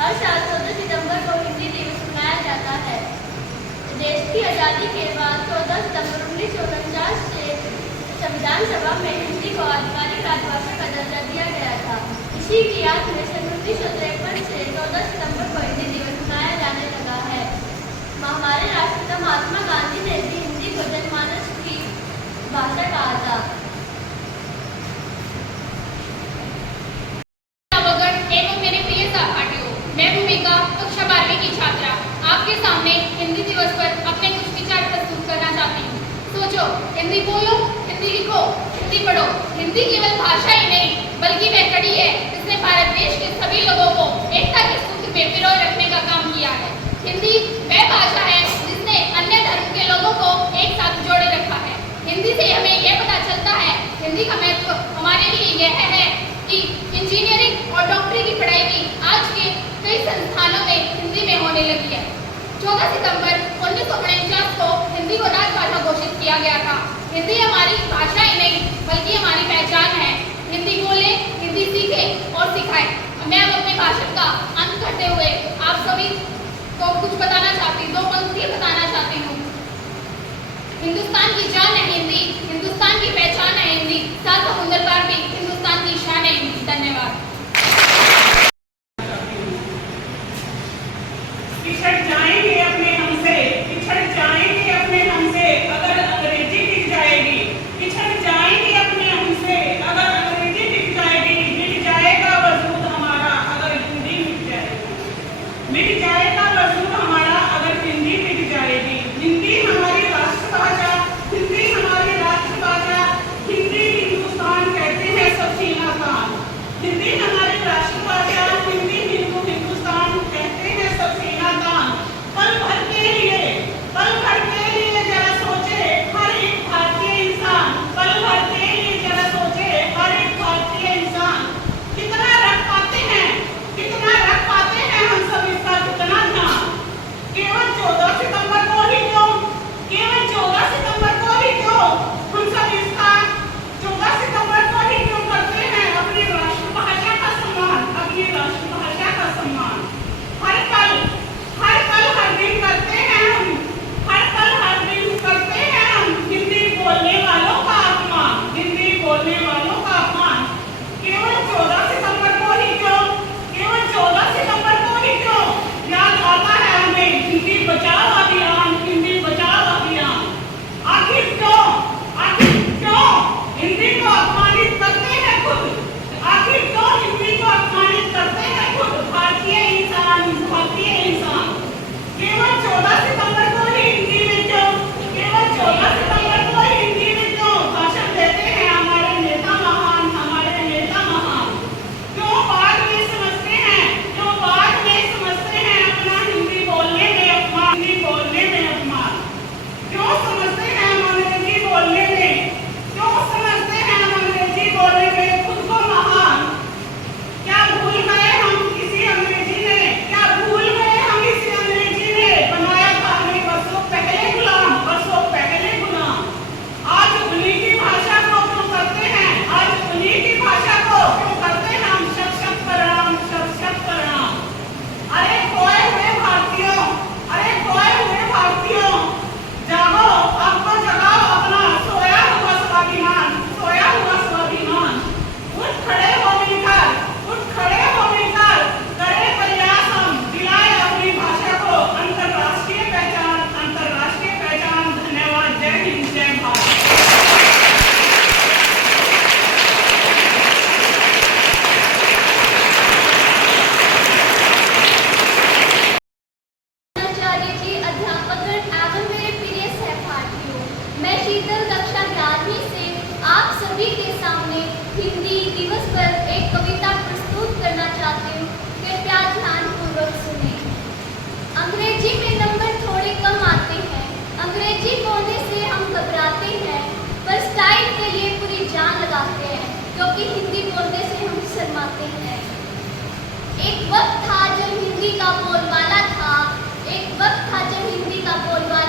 हर साल 14 सितंबर को हिंदी दिवस मनाया जाता है। देश की आज़ादी के बाद 14 सितंबर 1949 से संविधान सभा में हिंदी को आधिकारिक राजभाषा का दर्जा दिया गया था। इसी की याद में सन 1953 से 14 सितंबर को हिंदी दिवस मनाया जाने लगा है। हमारे राष्ट्रपिता महात्मा गांधी ने भी हिंदी को जनमानस की भाषा कहा था। मैं भूमिका कक्षा 12वीं की छात्रा आपके सामने हिंदी दिवस पर अपने कुछ विचार प्रस्तुत करना चाहती हूँ। सोचो, हिंदी बोलो, हिंदी लिखो, हिंदी पढ़ो। हिंदी केवल भाषा ही नहीं बल्कि वह कड़ी है जिसने भारत देश के सभी लोगों को एकता के सूत्र में पिरोए रखने का काम किया है। हिंदी वह भाषा है जिसने अन्य धर्म के लोगों को एक साथ जोड़े रखा है। हिंदी से हमें यह पता चलता है, हिंदी का महत्व हमारे लिए यह है कि इंजीनियरिंग और डॉक्टरी की पढ़ाई भी आज के कई संस्थानों में हिंदी में होने लगी है। 14 सितंबर 1949 को हिंदी को राजभाषा घोषित किया गया था। हिंदी हमारी भाषा ही नहीं बल्कि हमारी पहचान है। हिंदी बोले, हिंदी सीखे और सिखाए। मैं अब अपने भाषण का अंत करते हुए आप सभी को कुछ बताना चाहती हूँ, 2 पंक्तियां बताना चाहती हूँ। हिंदुस्तान की जान है हिंदी, हिंदुस्तान की पहचान है हिंदी, सात समुंदर पार भी हिंदुस्तान की शान है हिंदी। धन्यवाद। पिछड़ जाएंगे अपने हमसे, पिछड़ जाएंगे अपने हमसे अगर अंग्रेजी टिक जाएगी। पिछड़ जाएंगे अपने हमसे अगर अंग्रेजी टिक जाएगी। मिट जाएगा वजूद हमारा अगर हिंदी मिट जाएगी। मिट जाएगा वजूद हमारा अगर हिंदी मिट जाएगी। हिंदी हमारी राष्ट्रभाषा, हिंदी हमारी राष्ट्रभाषा, हिंदी हिंदुस्तान कहते हैं सब सीना तान। हिंदी हमारी राष्ट्रभाषा, हिंदी हिंदुस्तान कहते हैं सब सीना तान। पल भर के लिए जरा सोचे हर एक भारतीय इंसान, पल भर के लिए जरा सोचे हर एक भारतीय इंसान कितना रख पाते हैं हम सब इसका कितना ध्यान। केवल 14 सितंबर को ही क्यों, केवल 14 सितंबर को ही क्यों हम सब इसका 14 सितंबर को ही क्यों करते हैं अपनी राष्ट्रभाषा का सम्मान, अपनी राष्ट्रभाषा का सम्मान। हर पल हर दिन करते हैं हम, हर पल हर दिन करते हैं हम हिंदी बोलने वालों का अपमान, हिंदी बोलने वालों का अपमान। केवल 14 सितंबर को ही क्यों, केवल 14 सितंबर को ही क्यों याद आता है हमें हिंदी बचाओ अभियान, हिंदी बचाओ अभियान। आखिर क्यों हिंदी को अपमानित करते हैं खुद, आखिर क्यों हिंदी को अपमानित करते हैं खुद भारतीय इंसान। केवल 14 सितंबर को ही हिंदी में क्यों, केवल 14 सितंबर को ही हिंदी में क्यों भाषण देते हैं हमारे नेता महान, हमारे नेता महान। क्यों बाद में समझते हैं अपना हिंदी बोलने में अपमान, हिंदी बोलने में अपमान। क्यों समझते हैं हम अंग्रेजी बोलने में, क्यों समझते हैं हम अंग्रेजी बोलने में खुद को महान। क्या भूल गए हम किसी अंग्रेजी ने, क्या भूल गए हम किसी अंग्रेजी ने बनाया था हमें वर्षों पहले गुलाम, वर्षों पहले गुलाम। आज उन्हीं की भाषा को क्यों करते हैं, आज उन्हीं की भाषा को क्यों करते हैं हम शत शत प्रणाम, शत शत प्रणाम। अरे खोए हुए भारतीयों, अरे खोए हुए भारतीयों, जागो, आपको जगाओ अपना सोया हुआ स्वाभिमान, सोया हुआ स्वाभिमान। उठ खड़े हो मिलकर, उठ खड़े हो मिलकर करें प्रयास हम, दिलाए अपनी भाषा को अंतरराष्ट्रीय पहचान, अंतरराष्ट्रीय पहचान। धन्यवाद। जय हिंद, जय भारत। आचार्य जी, अध्यापकगण एवं मेरे प्रिय सहपाठियों, मैं शीतल कक्षा 11वीं से आप सभी के सामने हिंदी दिवस पर एक कविता प्रस्तुत करना चाहती हूँ। कृपया ध्यानपूर्वक सुने। अंग्रेजी में नंबर थोड़े कम आते हैं, अंग्रेजी बोलने से हम घबराते हैं, पर स्टाइल के लिए पूरी जान लगाते हैं, क्योंकि हिंदी बोलने से हम शर्माते हैं। एक वक्त था जब हिंदी का बोलबाला था, एक वक्त था जब हिंदी का बोलबाला